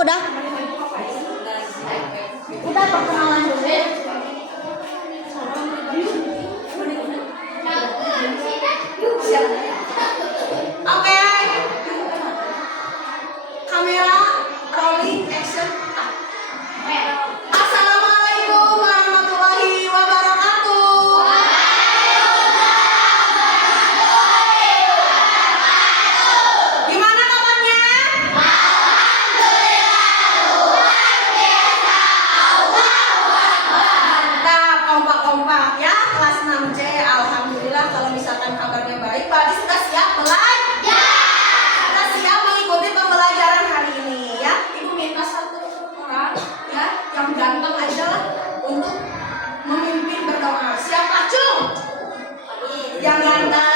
udah? Kita perkenalan dulu. Oke. Kamera rolling action. Assalamualaikum warahmatullahi wabarakatuh. Gimana kabarnya? Mantap, kompak-kompak ya, kelas 6C. Alhamdulillah kalau misalkan kabarnya baik. Berarti sudah siap belajar? Sudah siap mengikuti pembelajaran hari ini ya. Ibu minta satu orang ya, yang ganteng aja lah untuk memimpin berdoa. Siapa Cung? Yang ganteng.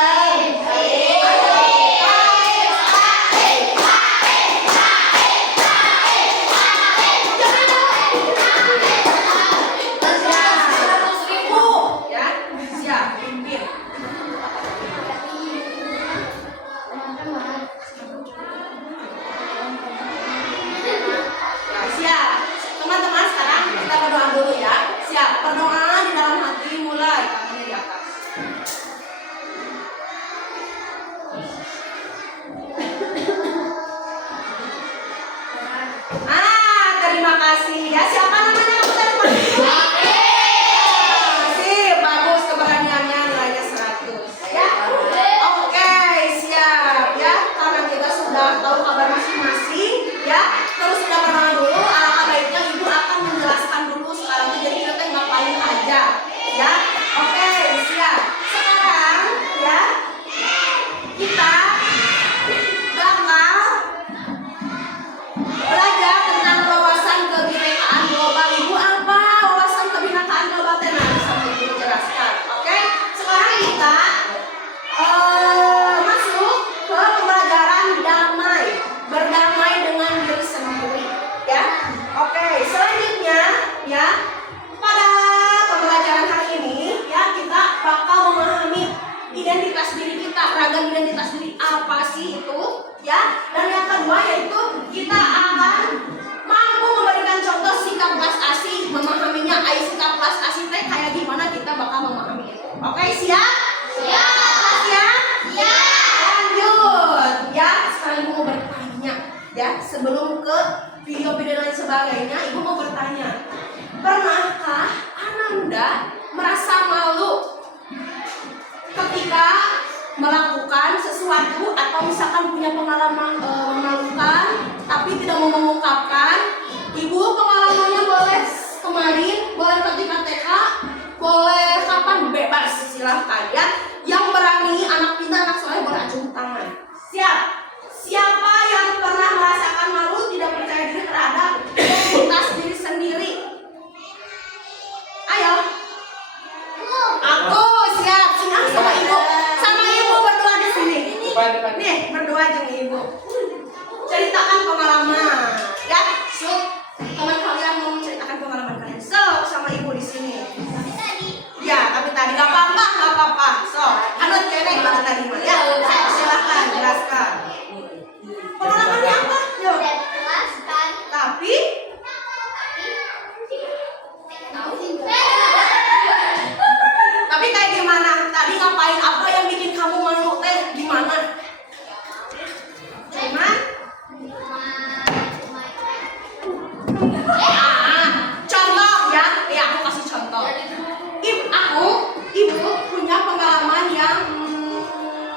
Berdoa di dalam hati, mulai tangannya di atas. Terima kasih ya. Siapa namanya kamu tadi? Sip, bagus, keberaniannya nilainya 100 ya. Oke, siap ya. Karena kita sudah tahu kabar masing-masing ya. Terus sudah berdoa dulu. Alangkah baiknya ibu akan menjelaskan dulu sekarang itu jadi kita ngapain aja ya. Oke, siap. Sekarang ya kita bakal belajar tentang wawasan kebinekaan global. Ibu apa wawasan kebinekaan global? Tenang, sama ibu jelaskan. Oke, sekarang kita masuk ke pembelajaran damai, berdamai dengan diri sendiri ya. Oke, selanjutnya ya, pada pembelajaran hari ini ya kita bakal memahami identitas diri kita, ragam identitas diri apa sih itu ya. Dan yang kedua yaitu kita akan mampu memberikan contoh sikap belas asih, memahaminya. Sikap belas asih teh kayak gimana kita bakal memahami itu. Oke, siap? Siap. Siap? Lanjut ya. Sekarang ibu mau bertanya ya, sebelum ke video-video dan sebagainya, ibu mau bertanya, pernahkah Ananda merasa malu ketika melakukan sesuatu atau misalkan punya pengalaman memalukan tapi tidak mau mengungkapkan? Ibu pengalamannya boleh kemarin, boleh ketika TK, boleh kapan, bebas, silahkan ya. Yang berani, anak pintar, anak soleh boleh acung tangan. Siap? Siapa yang pernah merasakan malu, tidak percaya diri terhadap identitas diri sendiri? Ayo. Aku siap. Sini sama ibu. Sama ibu berdoa di sini. Nih, berdoa jeung ibu. Ceritakan pengalaman. Ya, sok. Teman kalian mau menceritakan pengalaman kalian. Sok sama ibu di sini. Ya, tapi tadi enggak apa-apa. Sok. Anut kene pada tadi mah ya. Silakan jelaskan. Pengalamannya apa? Yuk. Tapi kayak gimana? Tadi ngapain? Apa yang bikin kamu malu teh? Gimana? Contoh ya. Aku kasih contoh. Ibu punya pengalaman yang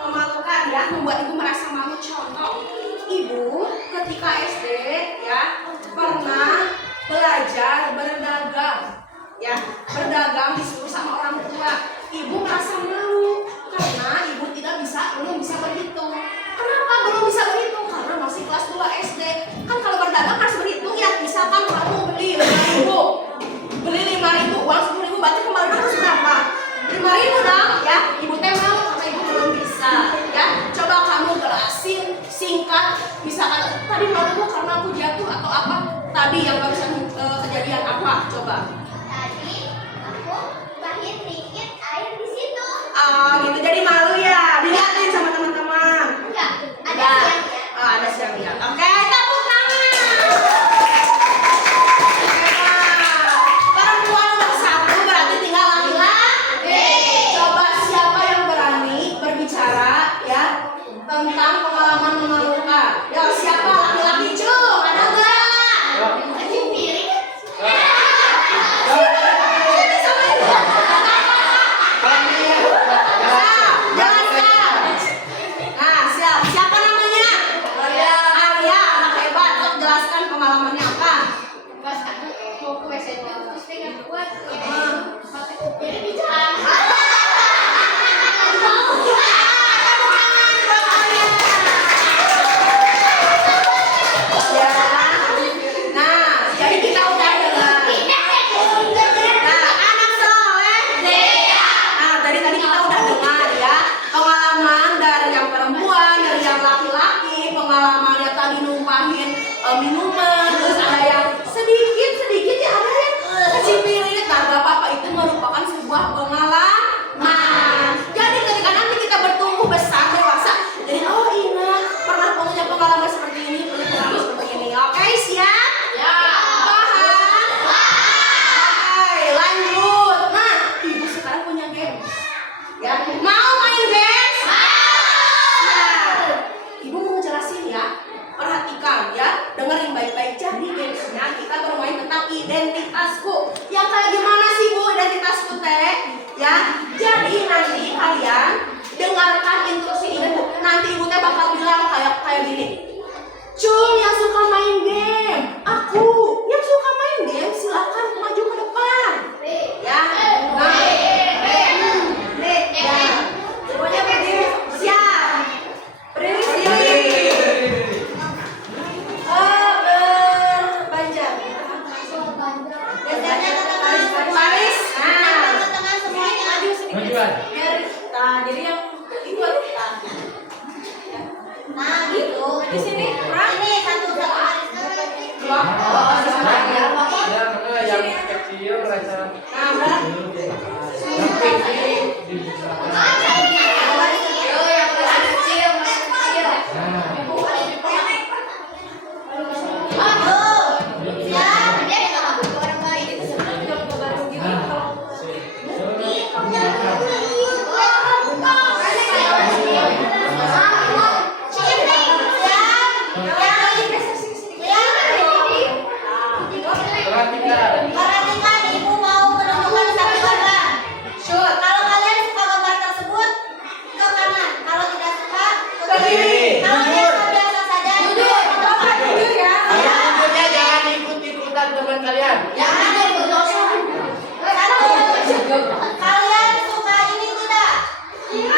memalukan ya, membuat ibu merasa malu. Contoh, ibu ketika SD ya pernah belajar berdagang ya, berdagang disuruh sama orang tua. Ibu merasa malu karena ibu belum bisa berhitung. Kenapa belum bisa berhitung? Karena masih kelas 2 SD. Kan kalau berdagang harus berhitung ya. Misalkan kamu beli 5.000, uang 10.000, berarti kemarin harus berapa? 5.000 dong ya. Ibu teh malu karena ibu belum bisa ya. Coba kamu jelasin singkat, misalkan tadi malu karena aku jatuh atau apa? Tadi yang barusan kejadian apa? Coba. Tadi aku lahir dikit air di situ. Gitu, jadi malu ya. Dilihatin sama teman-teman. Enggak, ada Ya. siangnya. Ada siang lihat. Oke, tepuk tangan. identitasku. Yang kayak gimana sih Bu identitasku teh? Ya, jadi nanti kalian dengarkan instruksi ibu. Nanti ibu teh bakal bilang kayak gini. Cung yang suka main game, aku yang suka main game silakan maju ke depan. Ya, nah, ya, semuanya berdiri, siap, berdiri. Berpanjang. Biasanya baris. Nah, tengah semuanya maju sedikit. Biar jadi yang ikut. Nah, gitu. Di sini, ini satu baris. Dua. Yang kecil merasa Nah, perhatikan, ibu mau menentukan satu gambar. Sure. Kalau kalian suka gambar tersebut, ke kanan. Kalau tidak suka, ke kiri. Kalau biasa saja, jujur. Jujur ya. jujurnya jangan ikut-ikutan teman kalian. Jangan ikut dosa. Satu. Kalian suka ini tidak? Iya.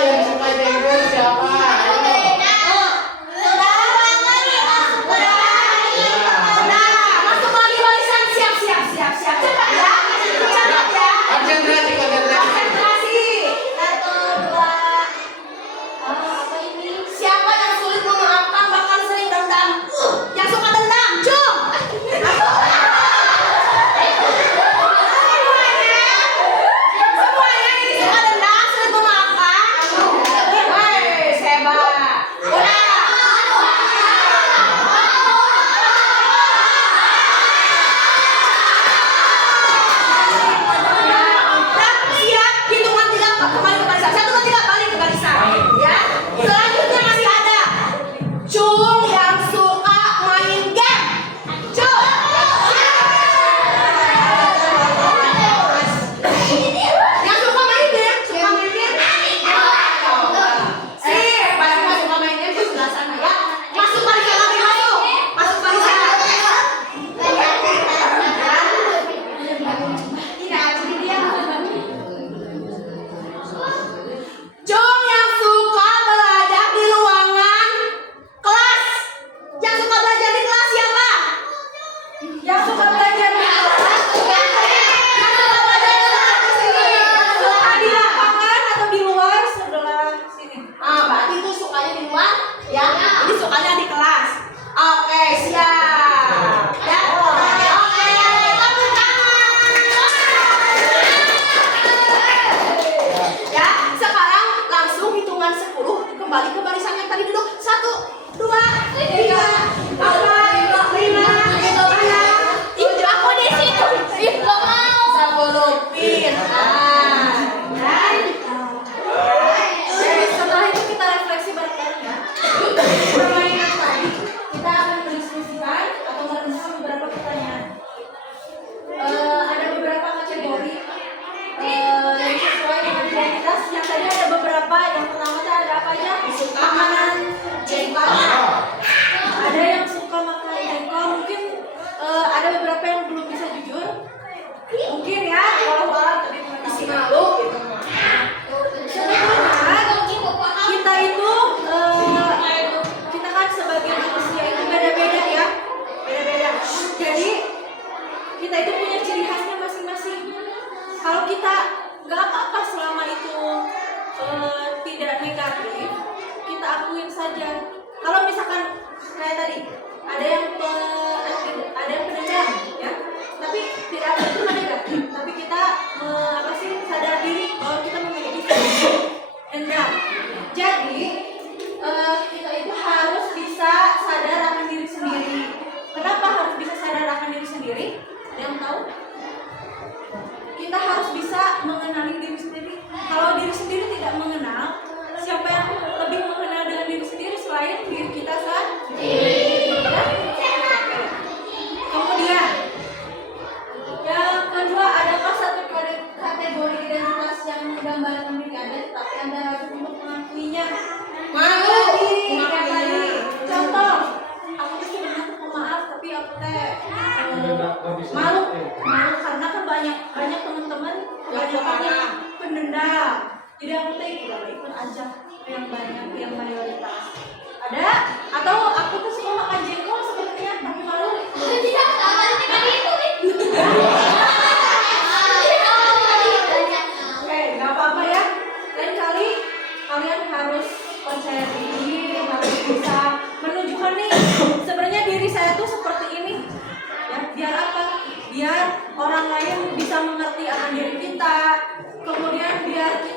Yang suka jenggot siapa? Sudah.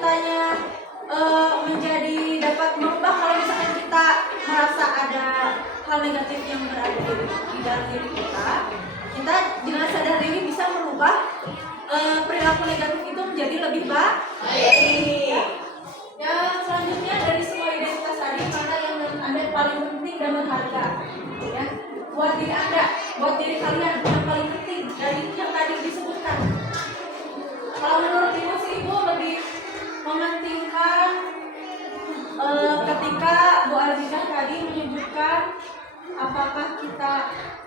kitanya menjadi dapat merubah, kalau misalkan kita merasa ada hal negatif yang berada di dalam diri kita dengan sadar diri bisa merubah perilaku negatif itu menjadi lebih baik. Yang selanjutnya dari semua identitas tadi, mana yang Anda paling penting dan berharga, ya, buat diri Anda, buat diri kalian yang paling penting dari yang tadi disebutkan. Kalau menurut ibu lebih mementingkan ketika Bu Aziza tadi menyebutkan apakah kita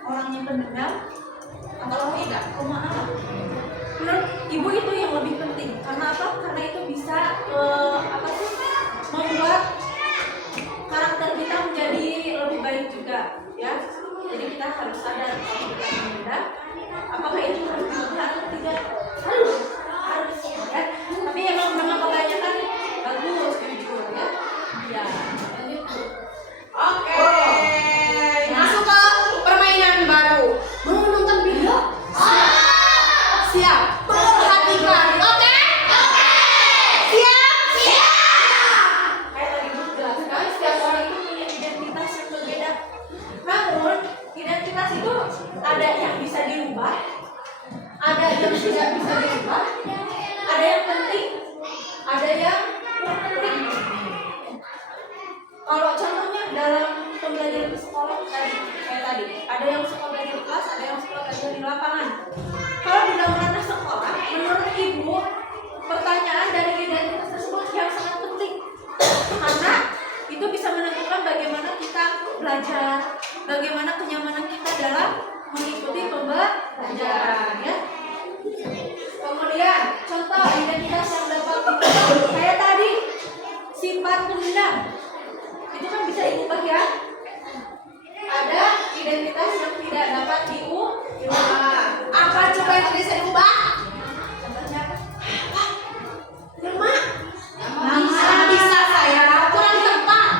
orang yang pendendam atau tidak. Maaf, menurut ibu itu yang lebih penting. Karena apa? Karena itu bisa membuat karakter kita menjadi lebih baik juga, ya. Jadi kita harus sadar kalau kita pendendam, apakah itu harus dilakukan atau tidak. Harus, ya. Tapi memang kebanyakan bagus gitu, ya. Ya. Oke, masuk ke permainan baru. Mau nonton video? Siap. Perhatikan. Oke? Siap. Kayak tadi Bu jelaskan, setiap orang itu punya identitas yang berbeda. Namun identitas itu ada yang bisa dirubah, ada yang tidak bisa dirubah, ada yang penting, ada yang kurang penting. Kalau contohnya dalam pembelajaran di sekolah kayak tadi, ada yang suka belajar di kelas, ada yang suka belajar di lapangan. Kalau di dalam ranah sekolah, menurut ibu, pertanyaan dari identitas tersebut yang sangat penting, karena itu bisa menentukan bagaimana kita belajar, bagaimana kenyamanan kita dalam mengikuti pembelajaran, ya. Kemudian contoh identitas yang dapat diubah kayak tadi, sifat pendendam itu kan bisa diubah, ya. Ada identitas yang tidak dapat diubah. Apa coba yang bisa diubah? Contohnya apa? Nama. Bisa saya. Kurang tepat.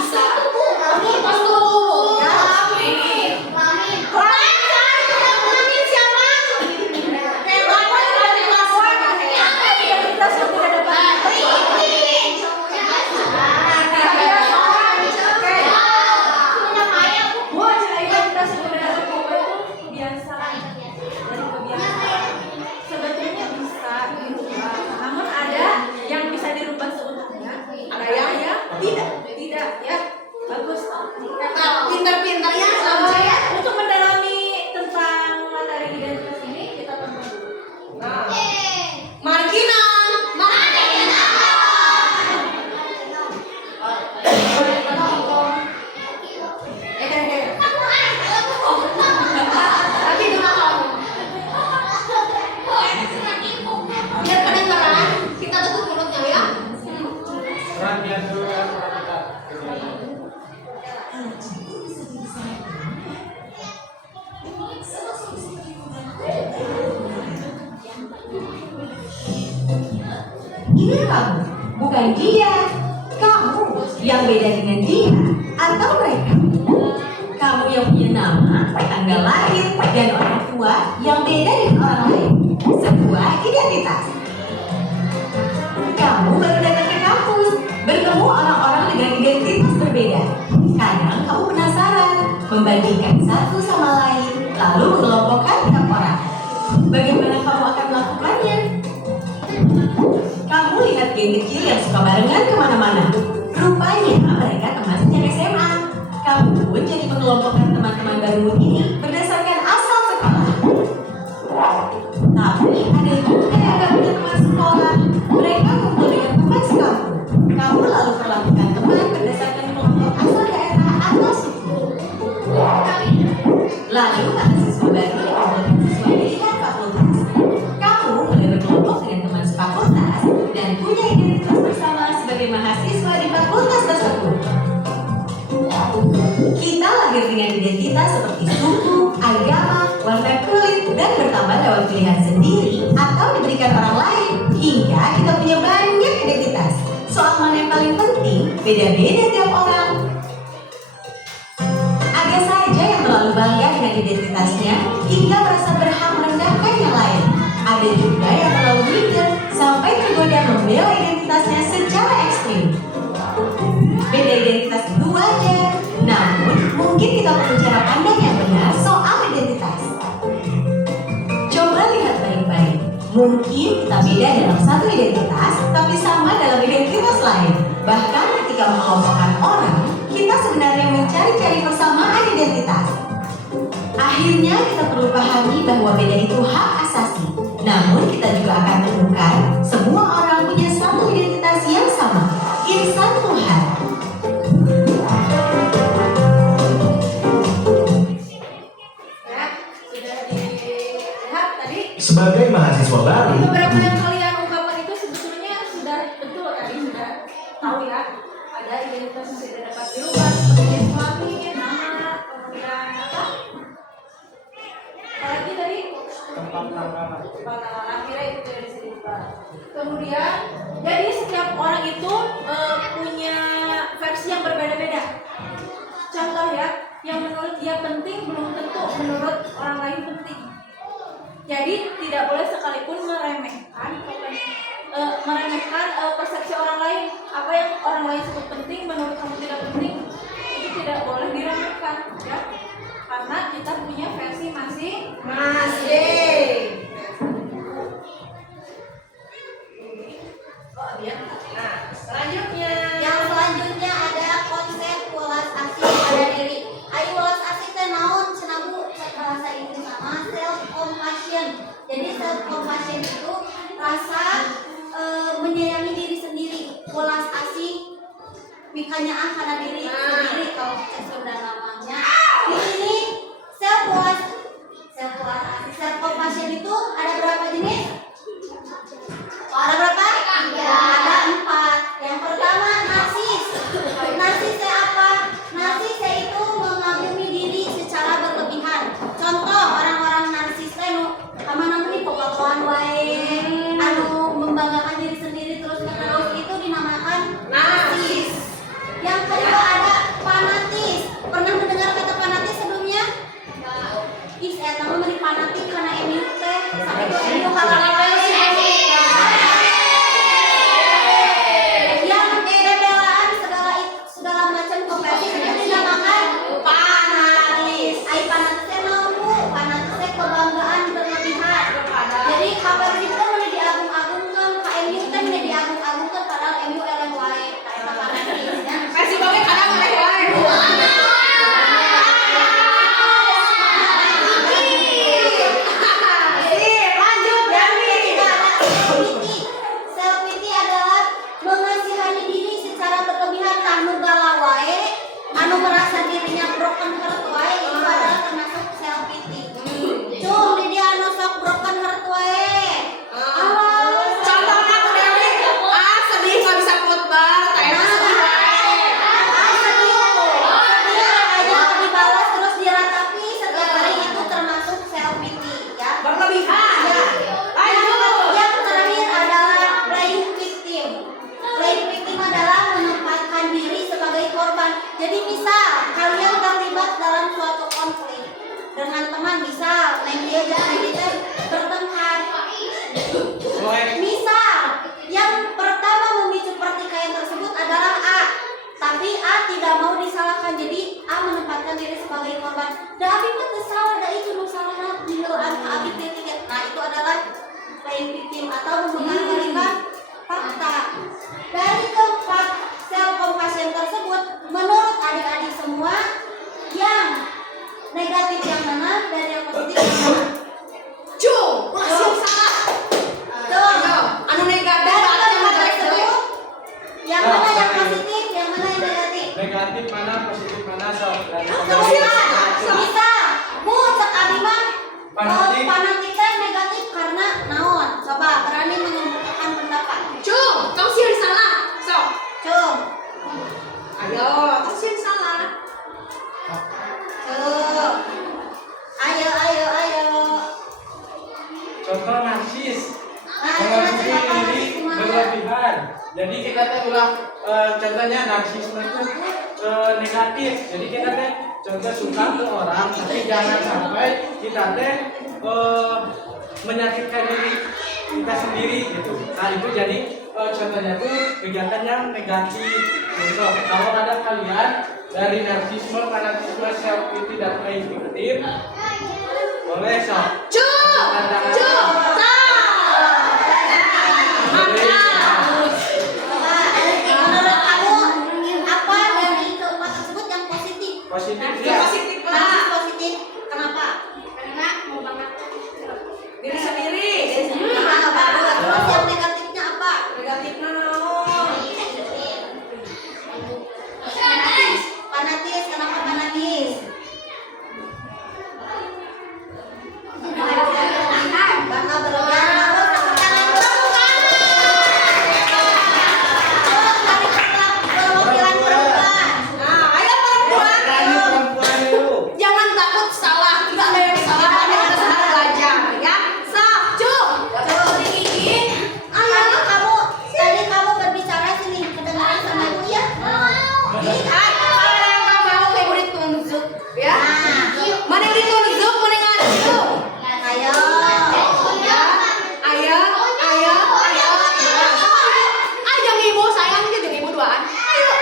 Bisa. Kamu pas dulu. Ya. Identitas yang tidak dapat identitas yang tidak dapat diubah itu kebiasaan dari kebiasaan. Sebetulnya bisa dirubah, namun ada yang bisa dirubah seutuhnya, ada yang tidak, ya. Bagus. Pintar-pintar ya. Untuk mendalami tentang materi identitas ini kita tonton dulu. Mari kita. Tapi dengan kamu. Biar kedengaran, kita tutup mulutnya ya. Perhatian dulu ya, perhatikan. Ini kamu, bukan dia. Kamu yang beda dengan dia atau mereka. Kamu yang punya nama, tanggal lahir, dan orang tua yang beda dengan orang lain. Sebuah identitas. Kamu baru datang ke kampus, bertemu orang-orang dengan identitas berbeda. Kadang kamu penasaran, membandingkan satu sama lain, lalu mengelompokkan tiap orang. Bagaimana kamu akan melakukannya? Kamu lihat geng kecil yang suka barengan kemana-mana. Rupanya mereka teman sejak SMA. Kamu pun jadi mengelompokkan teman-teman baru ini berdasarkan asal sekolah. Tapi ada juga yang gak punya teman sekolah. Mereka kumpul dengan teman sekampung. Kamu lalu perlakukan teman berdasarkan kelompok asal daerah atau suku. Lalu mahasiswa baru dikumpulkan sesuai pilihan fakultas. Kamu mulai berkelompok dengan teman sefakultas dan punya identitas bersama sebagai mahasiswa di fakultas tersebut. Kita lahir dengan identitas seperti suku, agama, warna kulit, dan bertambah lewat pilihan sendiri atau diberikan orang lain, hingga kita punya banyak identitas. Soal mana yang paling penting, beda-beda tiap orang. Ada saja yang terlalu bangga dengan identitasnya hingga merasa berhak merendahkan yang lain. Ada juga yang terlalu minder Mungkin kita beda dalam satu identitas, tapi sama dalam identitas lain. Bahkan ketika mengelompokkan orang, kita sebenarnya mencari-cari persamaan identitas. Akhirnya kita perlu pahami bahwa beda itu hak asasi. Namun kita juga akan temukan semua orang punya satu identitas yang sama, insan Tuhan. Ya, sudah dilihat tadi. Sebagai mahasiswa baru, Beberapa yang kalian ungkapkan itu sebetulnya sudah betul tadi sudah tahu ya. Ada identitas yang tidak dapat dirubah seperti jenis kelamin, nama, kemudian apa? Apalagi tadi Tempat tanggal. pada akhirnya itu tidak bisa dirubah. Kemudian jadi setiap orang itu punya versi yang berbeda-beda. Contoh ya, yang menurut dia penting belum tentu menurut orang lain penting. Jadi tidak boleh sekalipun meremehkan persepsi orang lain. Apa yang orang lain sebut penting menurut kamu tidak penting, itu tidak boleh diremehkan ya. Karena kita punya versi masing-masing. Nah, selanjutnya. Yang selanjutnya ada konsep welas asih pada diri. Ayo welas asih teh naon cenah Bu? Bahasa Inggris sama self compassion. Jadi self compassion itu rasa menyayangi diri sendiri. Welas asih mikanya karena diri sendiri kalau sudah namanya. Di sini self compassion itu ada berapa jenis? Ada berapa? Ada 4. Yang pertama narsis. Narsis apa? Narsis itu mengagumi diri secara berlebihan. Contoh orang-orang narsis nu aman nih pokok-pokokan wae, anu membanggakan diri sendiri terus-menerus itu dinamakan narsis. Yang kedua ada fanatis. Pernah mendengar kata fanatis sebelumnya? Is eta mah meni fanatik karena ini teh sampai itu ini halal segala macam kompetisi itu dinamakan fanatis. Ai fanatisnya namu, fanatisnya kebanggaan berlebihan. Jadi kabar itu mulai diagung-agungkan, KMU teh mulai diagung-agungkan padahal MU eleh wae. Eta fanatisnya. Versi bagai kadang oleh wae. Lanjut Dewi. Self pity adalah mengasihani diri secara berlebihan anu galau wae, anu merasa dirinya broken heart wae itu adalah termasuk self pity. Cung di dia anu sok broken heart wae. Contohnya aku Dewi. Sedih nggak bisa khotbah, kayak sedih wae. Dia aja dibalas terus diratapi setiap hari itu termasuk self pity ya. Berlebihan. Yang terakhir adalah playing victim. Playing victim adalah menempatkan diri sebagai korban. Jadi misal kalian terlibat dalam suatu konflik dengan teman, misal dia jangan kita bertengkar. Misal yang pertama memicu pertikaian tersebut adalah A, tapi A tidak mau disalahkan, jadi A menempatkan diri sebagai korban. Da abi mah teu salah, da itu nu salahna diheuan ka abi teh tiket. Nah, itu adalah playing victim atau membalikan fakta. Dari keempat self compassion tersebut, menurut adik-adik semua, yang negatif yang mana dan yang positif yang mana? Cung, masih salah. Tuh. Anu negatif Dari berarti yang keempat jelek-jelek. tersebut, yang mana yang positif, yang mana yang negatif? Negatif mana, positif mana, sob? Bisa, Bu, cek abi mah Fanatik. fanatik teh negatif karena naon? Coba berani mengemukakan pendapat. Cung, kamu sih yang salah. Sok. Cung, Ayo, kamu sih yang salah. cung. Ayo. Contoh narsis. Nah, Mengagumi apa diri berlebihan. Jadi kita teh ulah contohnya narsisme itu negatif. Jadi kita teh contoh suka ke orang, tapi jangan sampai kita teh menyakitkan diri kita sendiri gitu. Nah itu jadi contohnya tuh kegiatan yang negatif. Contoh kalau ada kalian dari narsisme, fanatisme, self pity dan playing victim, boleh sob. Cung, Cung, salah. Positif Ya ya. positif lah. Narsis positif. Kenapa? Karena mau banget Diri sendiri. Kenapa bagus? Terus yang negatifnya apa? Negatifnya naon? Fanatis. Kenapa fanatis? Karena berlebihan. Bagus, tepuk tangan. Tepuk tangan. Terus dari perwakilan perempuan. Nah, ayo perempuan. Berani perempuan itu. Jangan takut salah. Tidak ada yang salah. Ada yang salah belajar. Ya, sok, cuk. Gigi. Tadi kamu berbicara sini kedengaran sama ibu ya? Hai, kalau ada yang nggak mau kayak gue ditunjuk, ya. Mana yang ditunjuk, mana yang ngacu? Ayo. Ya, ayo, ayo, ayo. Ayo, ibu sayang gitu, ibu duaan. Ayo,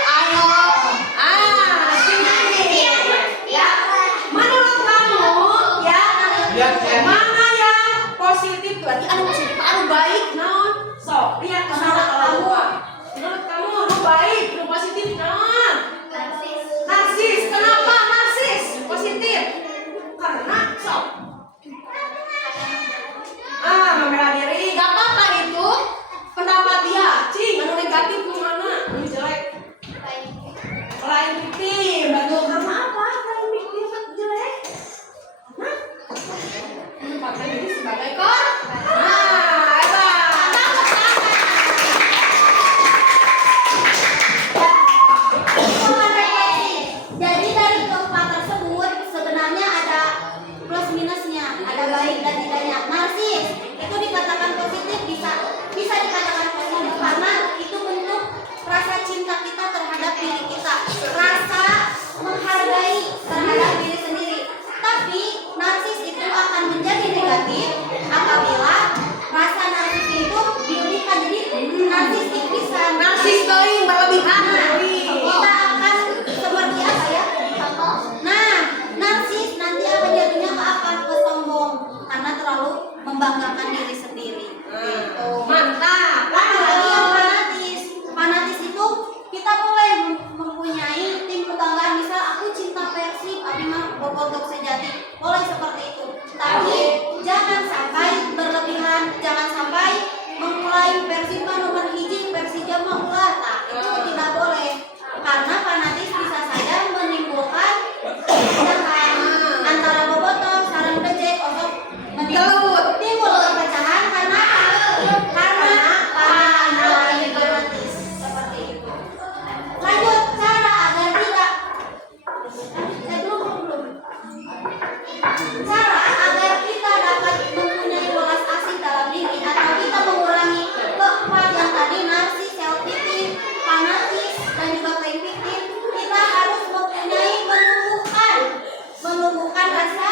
sini. Ya, menurut kamu, ya, Lihat ya. mana yang positif? Berarti anu positif, anu baik, naon? So, lihat ke sana kalau kamu. Menurut kamu, anu baik, anu positif, naon? Narsis, kenapa narsis? Positif. Karena sok. Membela diri, gak apa-apa itu. Pendapat dia, cing, anu negatif kemana? Anu jelek. Lain victim, betul. Karena apa? Lain victim jelek. Nah, pakai diri sebagai korban. Nah, Jadi dari keempat tersebut sebenarnya ada plus minusnya, ada baik dan tidaknya. Narsis itu dikatakan positif, bisa dikatakan positif karena itu bentuk rasa cinta kita terhadap diri kita, rasa menghargai terhadap diri sendiri. Tapi narsis itu akan menjadi negatif apabila rasa narsis itu dilebihkan, jadi narsistik bisa. narsis teuing berlebihan. Kita akan seperti apa ya? Nah, narsis nanti akan jatuhnya ke apa? Ke sombong karena terlalu membanggakan diri sendiri. Gitu. Mantap. Apalagi yang fanatis. Fanatis itu kita boleh mempunyai tim kebanggaan. Misal aku cinta Persib, abi mah bobogoh sejati. Boleh seperti itu. Tapi jangan sampai berlebihan, jangan sampai memulai Persib mah nomor hiji, Persija mah ulah. Nah, itu tidak boleh. Karena fanatis bisa saja menimbulkan perpecahan antara bobotoh, sareng bejek, untuk timbul perpecahan karena fanatis seperti itu. Lanjut, cara agar tidak cara agar kita dapat mempunyai welas asih dalam diri atau kita mengurangi keempat yang tadi, narsis, self pity, fanatis dan juga playing victim, kita harus mempunyai menumbuhkan rasa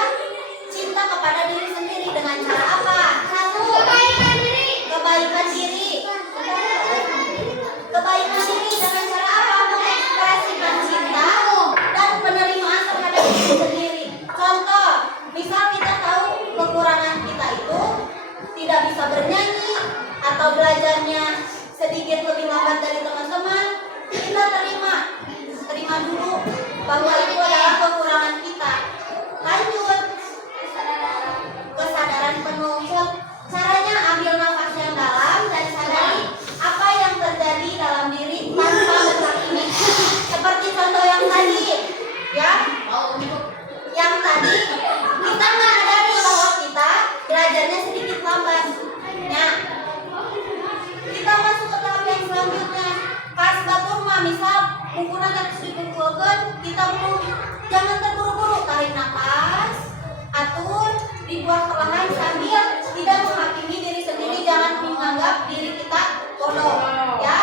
cinta kepada diri sendiri dengan cara apa? Satu, kebaikan diri. Kebaikan diri dengan cara apa? Mengekspresikan cinta dan penerimaan terhadap diri sendiri. Contoh, misal kita tahu kekurangan kita itu tidak bisa bernyanyi atau belajarnya sedikit lebih lambat dari teman-teman, kita terima dulu bahwa itu adalah kekurangan kita. Lanjut, kesadaran penuh. Caranya ambil nafas yang dalam dan sadari apa yang terjadi dalam diri tanpa menghakimi. Seperti contoh yang tadi, ya. Yang tadi kita menyadari bahwa kita belajarnya sedikit lambat. Ya. Kita masuk ke tahap yang selanjutnya. Pas batur mah misal ukuran yang dikumpulkan, kita belum, jangan terburu-buru, tarik nafas, atur, dibuang perlahan sambil tidak menghakimi diri sendiri, jangan menganggap diri kita bodoh, ya.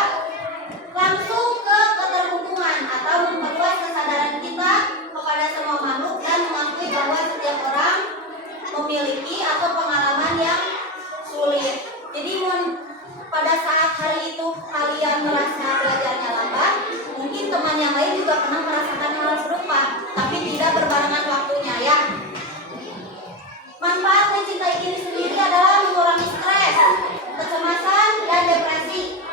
Langsung ke keterhubungan atau memperluas kesadaran kita kepada semua makhluk dan mengakui bahwa setiap orang memiliki atau pengalaman yang sulit. Jadi pada saat hari itu kalian merasa belajarnya lambat, mungkin teman yang lain juga pernah merasakan hal serupa, tapi tidak berbarengan waktunya, ya. Manfaat mencintai diri sendiri adalah mengurangi stres, kecemasan, dan depresi.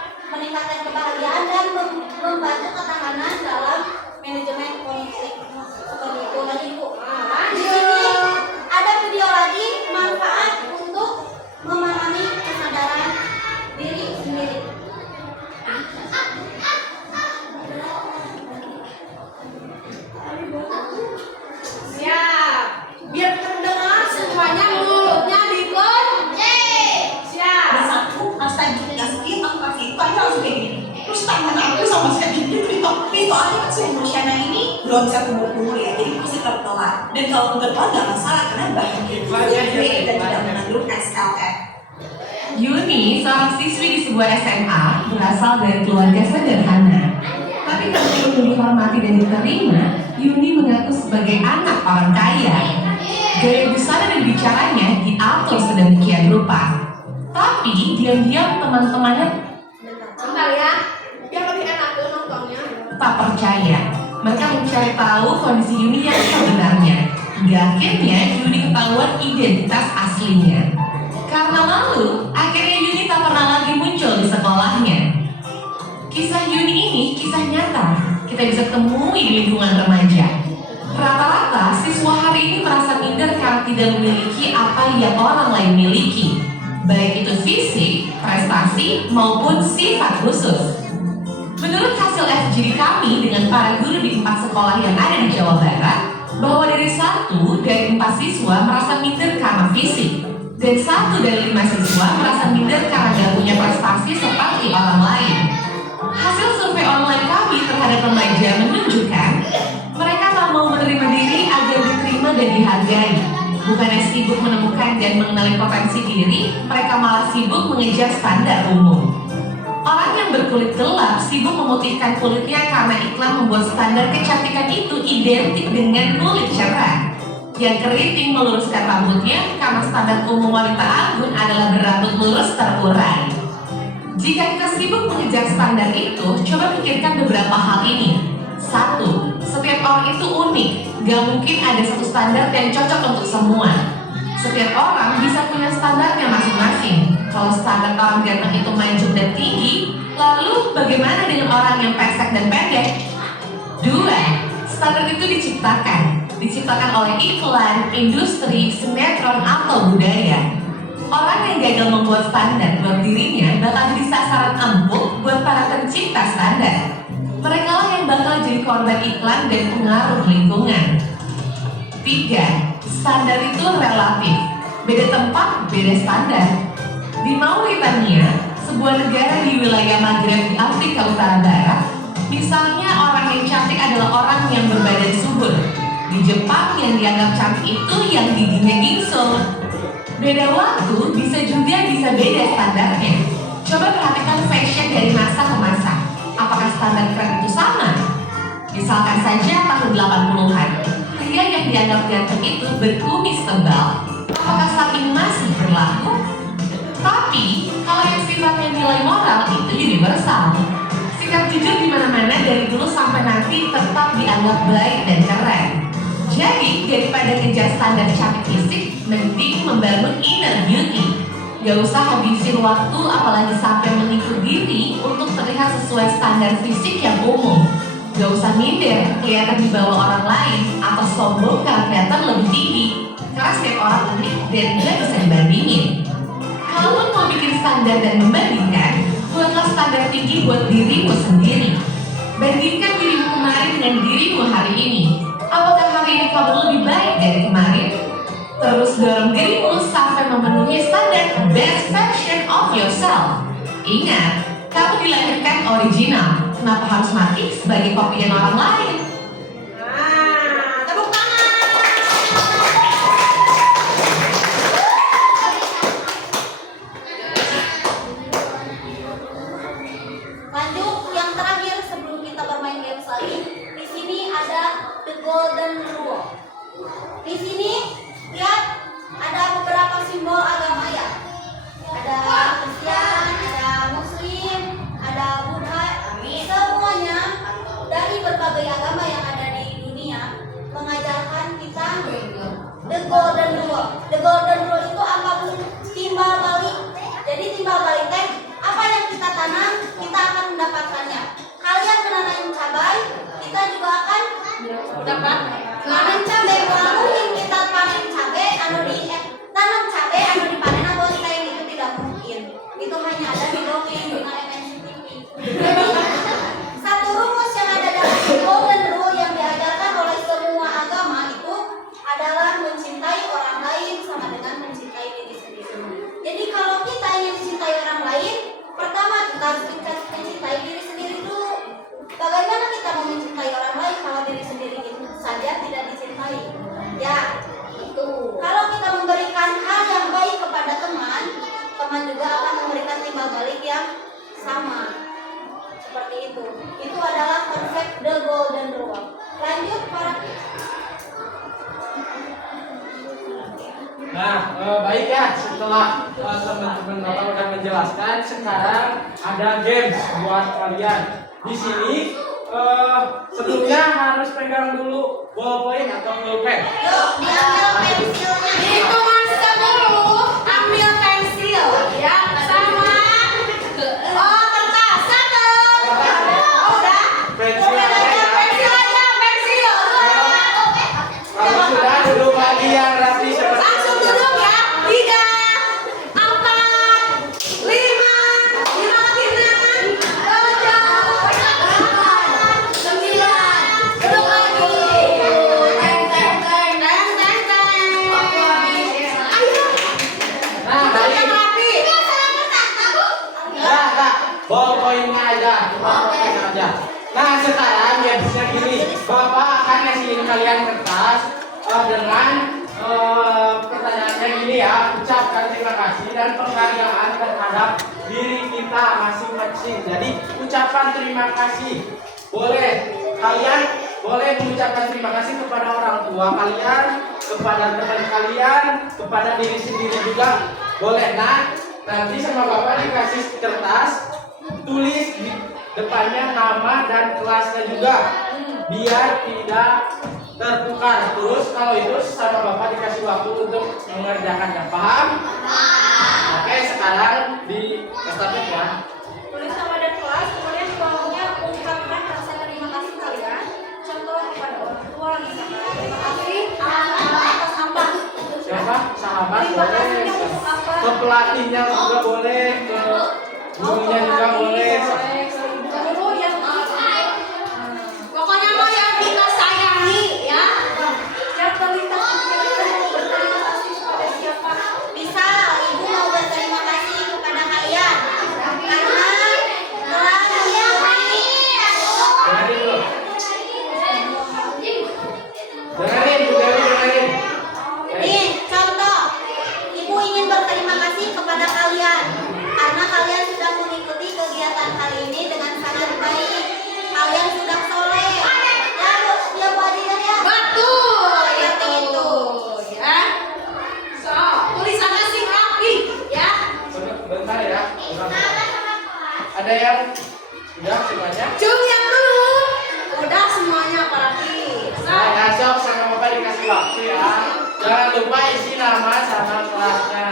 belum bisa kumur-kumur ya, jadi mesti telat. Dan kalau telat nggak masalah karena bahannya Iklannya free aja, dan tidak iklannya. mengandung SLF. Yuni, seorang siswi di sebuah SMA, berasal dari keluarga sederhana. Tapi karena ingin dihormati dan diterima, Yuni mengaku sebagai anak orang kaya. Gaya busana dan bicaranya diatur sedemikian rupa. Tapi diam-diam teman-temannya Bentar ya, biar lebih enak tuh nontonnya. tak percaya. Mereka mencari tahu kondisi Yuni yang sebenarnya. Hingga akhirnya Yuni ketahuan identitas aslinya. Karena malu, akhirnya Yuni tak pernah lagi muncul di sekolahnya. Kisah Yuni ini kisah nyata. Kita bisa temui di lingkungan remaja. Rata-rata siswa hari ini merasa minder karena tidak memiliki apa yang orang lain miliki, baik itu fisik, prestasi, maupun sifat khusus. Menurut hasil FGD kami dengan para guru di 4 sekolah yang ada di Jawa Barat, bahwa dari 1 dari 4 siswa merasa minder karena fisik, dan 1 dari 5 siswa merasa minder karena gak punya prestasi seperti orang lain. Hasil survei online kami terhadap remaja menunjukkan mereka tak mau menerima diri agar diterima dan dihargai. Bukannya sibuk menemukan dan mengenali potensi diri, mereka malah sibuk mengejar standar umum. Orang yang berkulit gelap sibuk memutihkan kulitnya karena iklan membuat standar kecantikan itu identik dengan kulit cerah. Yang keriting meluruskan rambutnya karena standar umum wanita anggun adalah berambut lurus terurai. Jika kita sibuk mengejar standar itu, coba pikirkan beberapa hal ini. 1. Setiap orang itu unik, gak mungkin ada satu standar yang cocok untuk semua. Setiap orang bisa punya standarnya masing-masing. Kalau standar orang ganteng itu mancung dan tinggi, lalu bagaimana dengan orang yang pesek dan pendek? 2. Standar itu diciptakan oleh iklan, industri, sinetron, atau budaya. Orang yang gagal membuat standar buat dirinya bakal jadi sasaran empuk buat para pencipta standar. Mereka lah yang bakal jadi korban iklan dan pengaruh lingkungan. 3. Standar itu relatif. Beda tempat, beda standar. Di Mauritania, sebuah negara di wilayah Maghreb di Afrika Utara Barat, misalnya orang yang cantik adalah orang yang berbadan subur. Di Jepang yang dianggap cantik itu yang giginya gingsul. Beda waktu bisa beda standarnya. Coba perhatikan fashion dari masa ke masa. Apakah standar tren itu sama? Misalkan saja tahun 80-an, pria yang dianggap ganteng itu berkumis tebal. Apakah saat ini masih berlaku? Tapi, kalau yang sifatnya nilai moral itu universal. Sikap jujur di mana-mana dari dulu sampai nanti tetap dianggap baik dan keren. Jadi, daripada kejar standar cantik fisik, mending membangun inner beauty. Gak usah habisin waktu apalagi sampai menipu diri untuk terlihat sesuai standar fisik yang umum. Gak usah minder, kelihatan di bawah orang lain, atau sombong karena kelihatan lebih tinggi. Karena setiap orang unik dan gak bisa dibandingin. Kalaupun mau bikin standar dan membandingkan, buatlah standar tinggi buat dirimu sendiri. Bandingkan dirimu kemarin dengan dirimu hari ini. Apakah hari ini kamu lebih baik dari kemarin? Terus dorong dirimu sampai memenuhi standar best version of yourself. Ingat, kamu dilahirkan original. Kenapa harus mati sebagai kopian orang lain? Nah, tepuk tangan. Lanjut yang terakhir sebelum kita bermain games lagi. Di sini ada the golden rule. Di sini lihat ada beberapa simbol agama ya. Ada Kristen, ada Muslim, ada Buddha. Semuanya dari berbagai agama yang ada di dunia mengajarkan kita the golden rule. The golden rule itu apapun timbal balik. Jadi timbal balik teh apa yang kita tanam kita akan mendapatkannya. Kalian menanam cabai, kita juga akan Dapat. panen cabai. Kalau mungkin kita panen cabai, tanam cabai, dipanen atau kita yang itu tidak mungkin. Itu hanya ada di dongeng di MNC TV. Jadi satu rumus yang ada dalam golden rule yang diajarkan oleh semua agama itu adalah mencintai orang lain sama dengan mencintai diri sendiri. Jadi kalau kita ingin mencintai orang lain, pertama kita harus mencintai diri sendiri dulu. Bagaimana kita mau mencintai orang lain kalau diri sendiri setelah teman-teman Bapak udah menjelaskan, sekarang ada games buat kalian. Di sini sebelumnya harus pegang dulu ballpoint atau pulpen. Diambil pensilnya. Itu masa dulu ambil pensil ya sama kertas satu. Udah. Pensil aja ya. Pensil aja, pensil. Kalau sudah duduk lagi yang rapi seperti Langsung itu. duduk ya. 3, 4, 5, 5 lagi 6, 7, 8, 9. Duduk lagi. Teng, teng, teng, teng, teng, teng. Ayo. Nah, Duduk baik. yang rapi. Nah, ballpointnya aja, ballpoint aja. Nah, sekarang gamesnya gini, Bapak akan ngasihin kalian kertas dengan pertanyaannya gini ya, ucapkan terima kasih dan penghargaan terhadap diri kita masing-masing. Jadi, ucapan terima kasih. Kalian boleh mengucapkan terima kasih kepada orang tua kalian, kepada teman kalian, kepada diri sendiri juga. Boleh. Nah, nanti sama Bapak dikasih kertas, tulis di depannya nama dan kelasnya juga, biar tidak tertukar. Terus kalau itu sama Bapak dikasih waktu untuk mengerjakannya. Paham? Oke, sekarang di estafet ya. Tulis nama dan kelas, kemudian selanjutnya ungkapkan rasa terima kasih kalian. Contoh kepada orang tua, misalkan terima kasih atas apa? Siapa? Sahabat Terima boleh, kasihnya untuk apa? ke pelatihnya juga boleh, ke gurunya juga boleh. Guru yang Pokoknya mau yang kita sayangi ya. yang terlintas di pikiran kita mau berterima kasih kepada siapa? Bisa, ibu mau berterima kasih kepada kalian karena telah memberi. Dengerin dulu. Dengerin, Bu Dewi, dengerin. Nih, contoh. Ibu ingin berterima kasih kepada kalian karena kalian sudah mengikuti kegiatan kali ini dengan sangat baik. Kalian sudah soleh. Ya, Bu, ya Bu Adidah ya. Betul. Seperti itu. Ya. So, tulisannya sih rapi ya. Bentar ya. Ada yang udah semuanya? Cum yang dulu. Udah semuanya rapi. So, Nah, besok sama Bapak dikasih waktu ya. Jangan lupa isi nama sama kelasnya.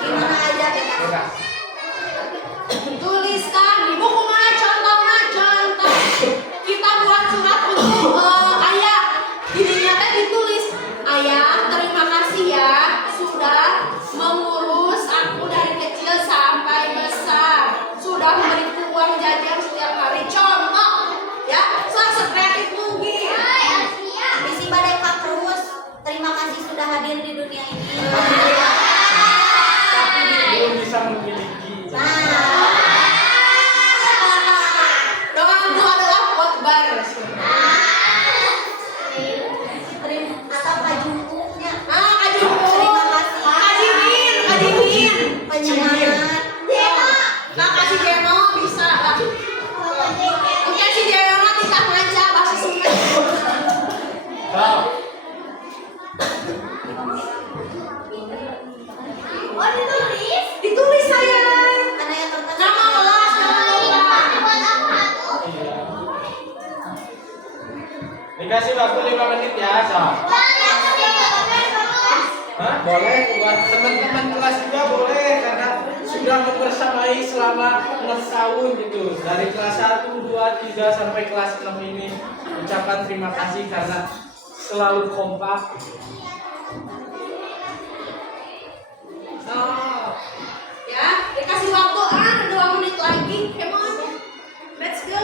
Gimana aja kita. Udah. tuliskan di buku mana contohnya contoh. Kita buat surat untuk ayah. Ininya teh ditulis, ayah terima kasih ya sudah mengurus aku dari kecil sampai besar, sudah memberiku uang jajan setiap hari. Contoh ya, sekreatif mungkin. Isi badai kaprus. Terima kasih sudah hadir di dunia ini. Tapi belum bisa memiliki. Doaku adalah khotbar. Atau kajungkunya. Kajuku. Terima kasih. Kajimin. Penyemangat. Nah, kasih Jeno bisa lah. Oke, si Jeno mah titah ngaca bahasa Sunda. Wow. Oh, ditulis. Ditulis sayang. Karena yang kertas. Nama kelas jangan lupa. Iya. Dikasih waktu 5 menit ya, Sob. Hah? Boleh buat teman-teman kelas juga boleh karena sudah membersamai selama 6 tahun gitu. Dari kelas 1, 2, 3 sampai kelas 6 ini ucapan terima kasih karena selalu kompak. Oh. Ya, dikasih waktu 2 menit lagi. Come on. Let's go.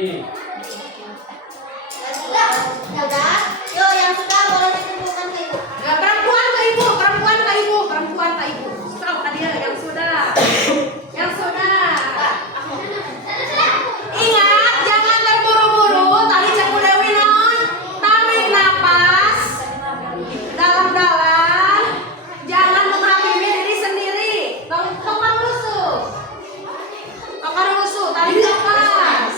lagi. Sudah? Yuk, yang sudah boleh dikumpulkan ke ibu. Nah, perempuan ke ibu, perempuan ke ibu, perempuan ke ibu. Stop tadi yang sudah. Yang sudah. Ingat, jangan terburu-buru. Tadi Cepu Dewi non. Tarik napas dalam-dalam. Jangan menghakimi diri sendiri. Tongkar rusuh. Tongkar rusuh. Tarik napas.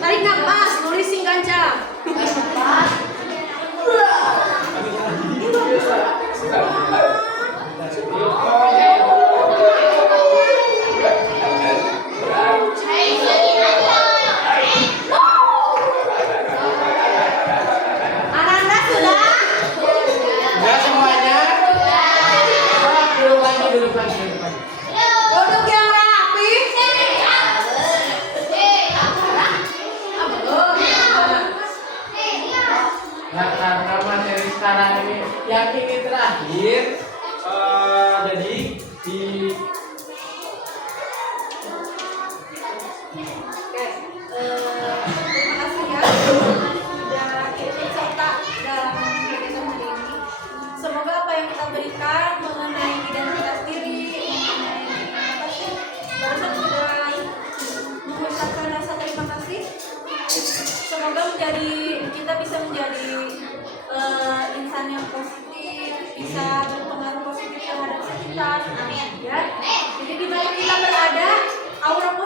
Tarik napas. Nulis sing gancang. Ananda sudah? Ya semuanya. Duduk lagi, duduk lagi, duduk lagi. Duduk yang rapi. Nah, karena materi sekarang ini terakhir, jadi di Oke, terima kasih ya sudah ikut serta dalam kegiatan hari ini. Semoga apa yang kita berikan mengenai identitas diri, mengenai apa sih, barusan sudah mengucapkan rasa terima kasih. Semoga kita bisa menjadi insan yang positif, bisa berpengaruh positif terhadap sekitar. Amin. Ya. Jadi di mana kita berada, aura